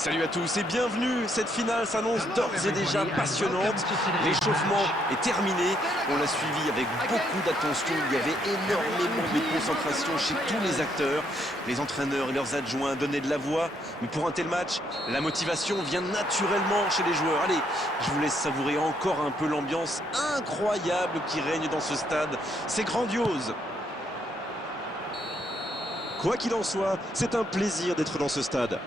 Salut à tous et bienvenue. Cette finale s'annonce d'ores et déjà passionnante. L'échauffement est terminé. On l'a suivi avec beaucoup d'attention. Il y avait énormément de concentration chez tous les acteurs. Les entraîneurs et leurs adjoints donnaient de la voix. Mais pour un tel match, la motivation vient naturellement chez les joueurs. Allez, je vous laisse savourer encore un peu l'ambiance incroyable qui règne dans ce stade. C'est grandiose. Quoi qu'il en soit, c'est un plaisir d'être dans ce stade.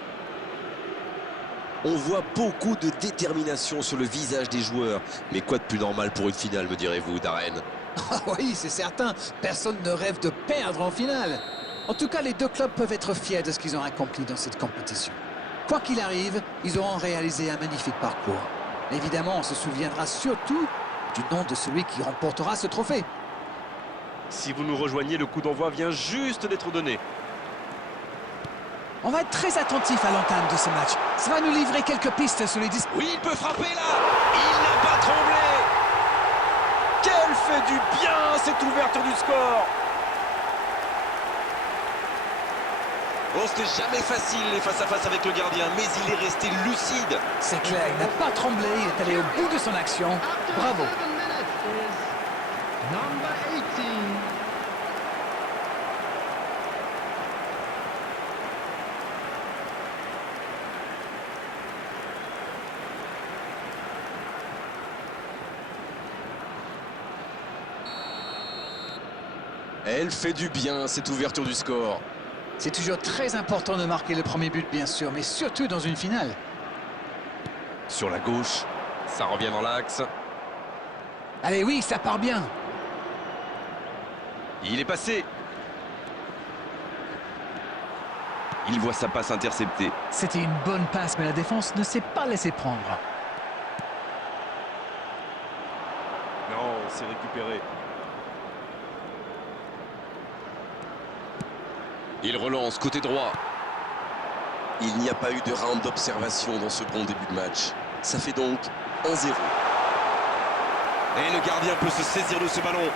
On voit beaucoup de détermination sur le visage des joueurs. Mais quoi de plus normal pour une finale, me direz-vous, Darren? Ah oui, c'est certain. Personne ne rêve de perdre en finale. En tout cas, les deux clubs peuvent être fiers de ce qu'ils ont accompli dans cette compétition. Quoi qu'il arrive, ils auront réalisé un magnifique parcours. Évidemment, on se souviendra surtout du nom de celui qui remportera ce trophée. Si vous nous rejoignez, le coup d'envoi vient juste d'être donné. On va être très attentif à l'entame de ce match. Ça va nous livrer quelques pistes sur les Oui, il peut frapper là. Il n'a pas tremblé. Quel fait du bien cette ouverture du score. Oh, c'était jamais facile les face-à-face avec le gardien, mais il est resté lucide. C'est clair, il n'a pas tremblé, il est allé au bout de son action. Bravo. Elle fait du bien, cette ouverture du score. C'est toujours très important de marquer le premier but, bien sûr, mais surtout dans une finale. Sur la gauche, ça revient dans l'axe. Allez, oui, ça part bien. Il est passé. Il voit sa passe interceptée. C'était une bonne passe, mais la défense ne s'est pas laissée prendre. Non, c'est récupéré. Il relance côté droit. Il n'y a pas eu de round d'observation dans ce bon début de match. Ça fait donc 1-0. Et le gardien peut se saisir de ce ballon.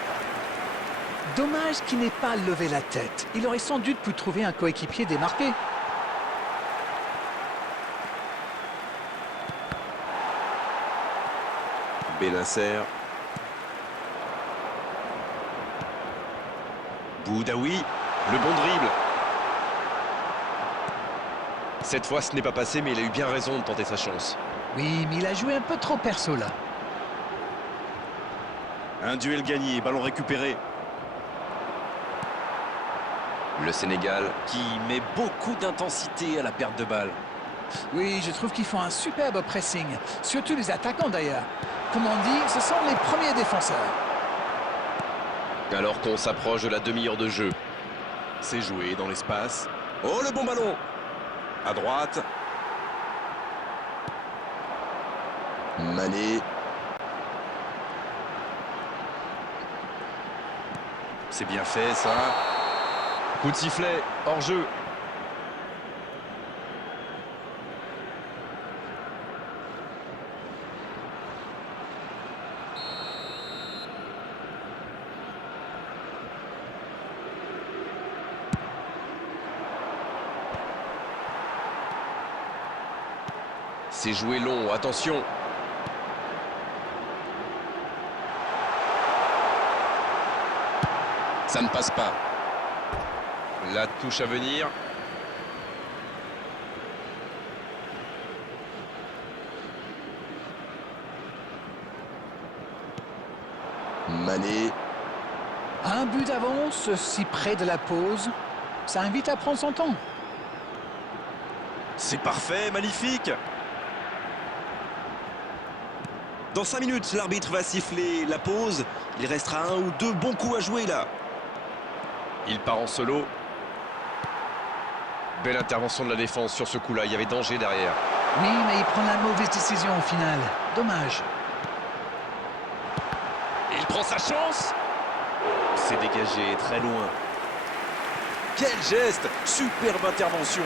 Dommage qu'il n'ait pas levé la tête. Il aurait sans doute pu trouver un coéquipier démarqué. Benacer. Boudaoui. Le bon dribble. Cette fois, ce n'est pas passé, mais il a eu bien raison de tenter sa chance. Oui, mais il a joué un peu trop perso là. Un duel gagné, ballon récupéré. Le Sénégal qui met beaucoup d'intensité à la perte de balle. Oui, je trouve qu'ils font un superbe pressing. Surtout les attaquants d'ailleurs. Comme on dit, ce sont les premiers défenseurs. Alors qu'on s'approche de la demi-heure de jeu. C'est joué dans l'espace. Oh, le bon ballon! À droite. Mané. C'est bien fait, ça. Coup de sifflet, hors jeu. C'est joué long, attention. Ça ne passe pas. La touche à venir. Mané. Un but d'avance, si près de la pause, ça invite à prendre son temps. C'est parfait, magnifique. Dans 5 minutes, l'arbitre va siffler la pause. Il restera un ou deux bons coups à jouer là. Il part en solo. Belle intervention de la défense sur ce coup-là. Il y avait danger derrière. Oui, mais il prend la mauvaise décision au final. Dommage. Il prend sa chance. C'est dégagé, très loin. Quel geste! Superbe intervention.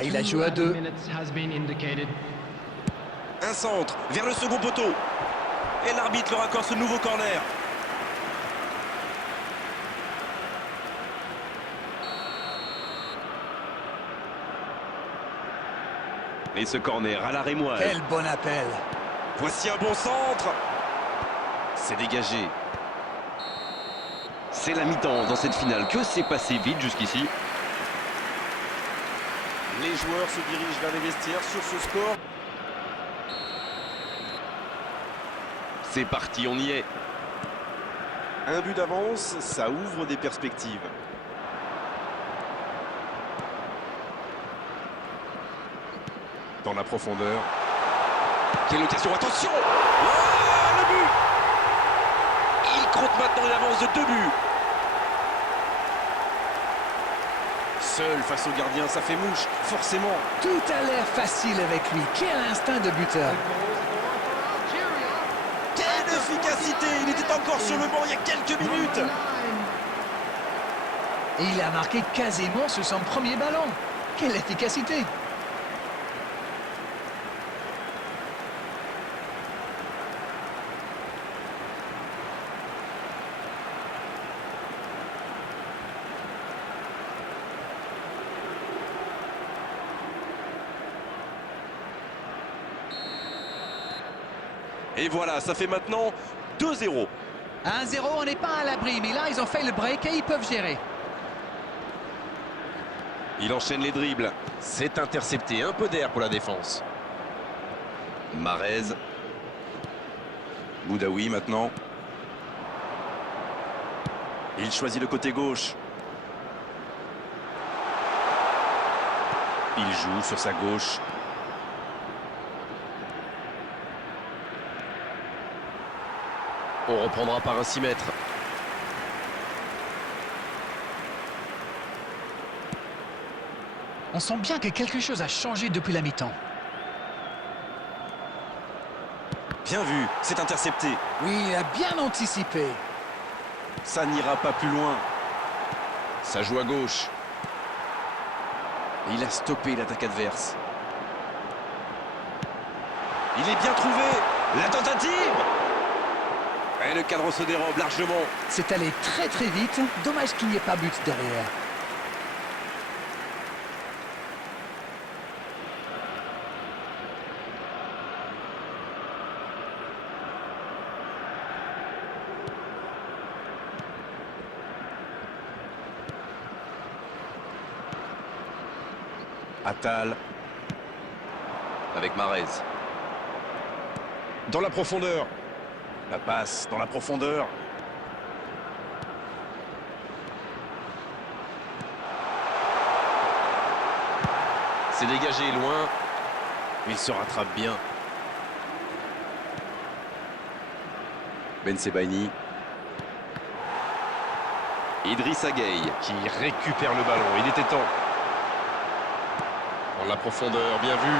Ah, il a joué à deux. Un centre vers le second poteau. Et l'arbitre leur accorde ce nouveau corner. Et ce corner à la rémoise. Quel bon appel. Voici un bon centre. C'est dégagé. C'est la mi-temps dans cette finale. Que s'est passé vite jusqu'ici? Les joueurs se dirigent vers les vestiaires sur ce score. C'est parti, on y est. Un but d'avance, ça ouvre des perspectives. Dans la profondeur. Quelle occasion, attention! Oh, le but! Il compte maintenant une avance de 2 buts. Seul face au gardien, ça fait mouche, forcément. Tout a l'air facile avec lui. Quel instinct de buteur. Quelle efficacité! Il était encore sur le banc il y a quelques minutes. Et il a marqué quasiment sur son premier ballon. Quelle efficacité! Et voilà, ça fait maintenant 2-0. 1-0, on n'est pas à l'abri, mais là, ils ont fait le break et ils peuvent gérer. Il enchaîne les dribbles. C'est intercepté, un peu d'air pour la défense. Marez. Boudaoui maintenant. Il choisit le côté gauche. Il joue sur sa gauche. On reprendra par un 6 mètres. On sent bien que quelque chose a changé depuis la mi-temps. Bien vu, c'est intercepté. Oui, il a bien anticipé. Ça n'ira pas plus loin. Ça joue à gauche. Et il a stoppé l'attaque adverse. Il est bien trouvé. La tentative. Et le cadre se dérobe largement. C'est allé très très vite. Dommage qu'il n'y ait pas but derrière. Attal. Avec Marez. Dans la profondeur. La passe dans la profondeur. C'est dégagé loin. Il se rattrape bien. Ben Sebaini. Idrissa Gueye qui récupère le ballon. Il était temps. Dans la profondeur, bien vu.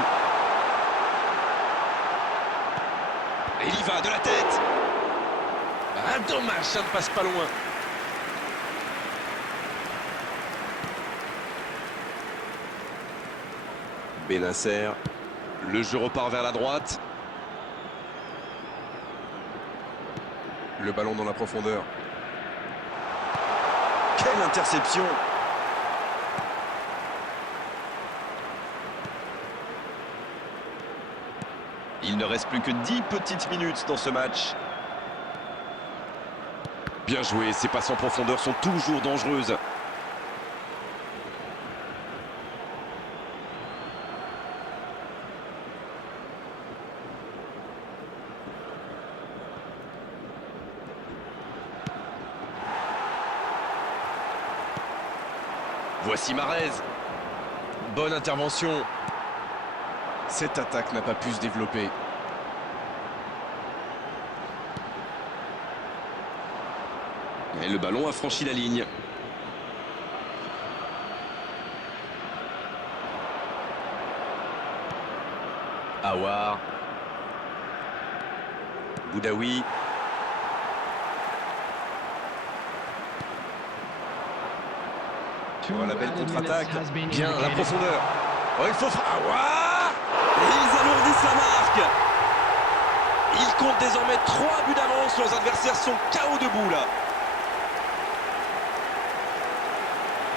Et il y va de la tête. Ah, dommage, ça ne passe pas loin. Benasser. Le jeu repart vers la droite. Le ballon dans la profondeur. Quelle interception! Il ne reste plus que 10 petites minutes dans ce match. Bien joué, ces passes en profondeur sont toujours dangereuses. Voici Marez. Bonne intervention. Cette attaque n'a pas pu se développer. Et le ballon a franchi la ligne. Aouar. Boudaoui. Oh, la belle contre-attaque. Bien, la profondeur. Oh, il faut... Aouar! Et ils alourdissent la marque. Il compte désormais 3 buts d'avance. Leurs adversaires sont KO debout là.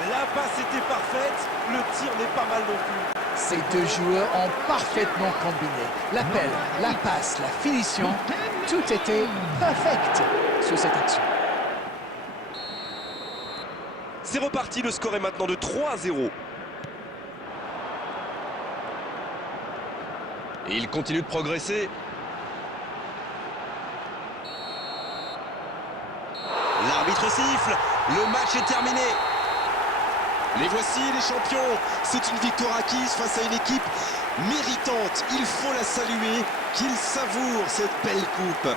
La passe était parfaite, le tir n'est pas mal non plus. Ces deux joueurs ont parfaitement combiné. L'appel, la passe, la finition, tout était perfect sur cette action. C'est reparti, le score est maintenant de 3-0. Et il continue de progresser. L'arbitre siffle, le match est terminé. Les voici les champions, c'est une victoire acquise face à une équipe méritante. Il faut la saluer, qu'ils savourent cette belle coupe.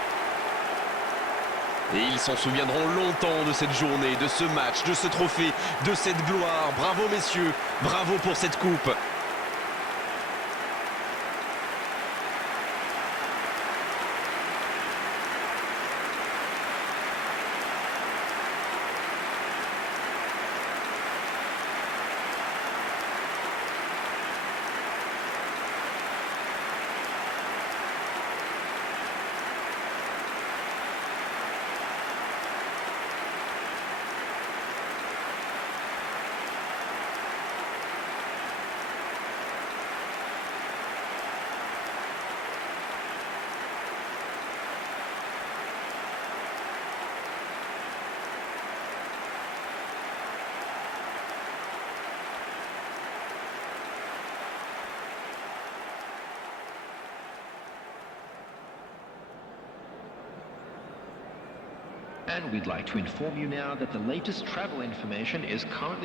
Et ils s'en souviendront longtemps de cette journée, de ce match, de ce trophée, de cette gloire. Bravo messieurs, bravo pour cette coupe. And we'd like to inform you now that the latest travel information is currently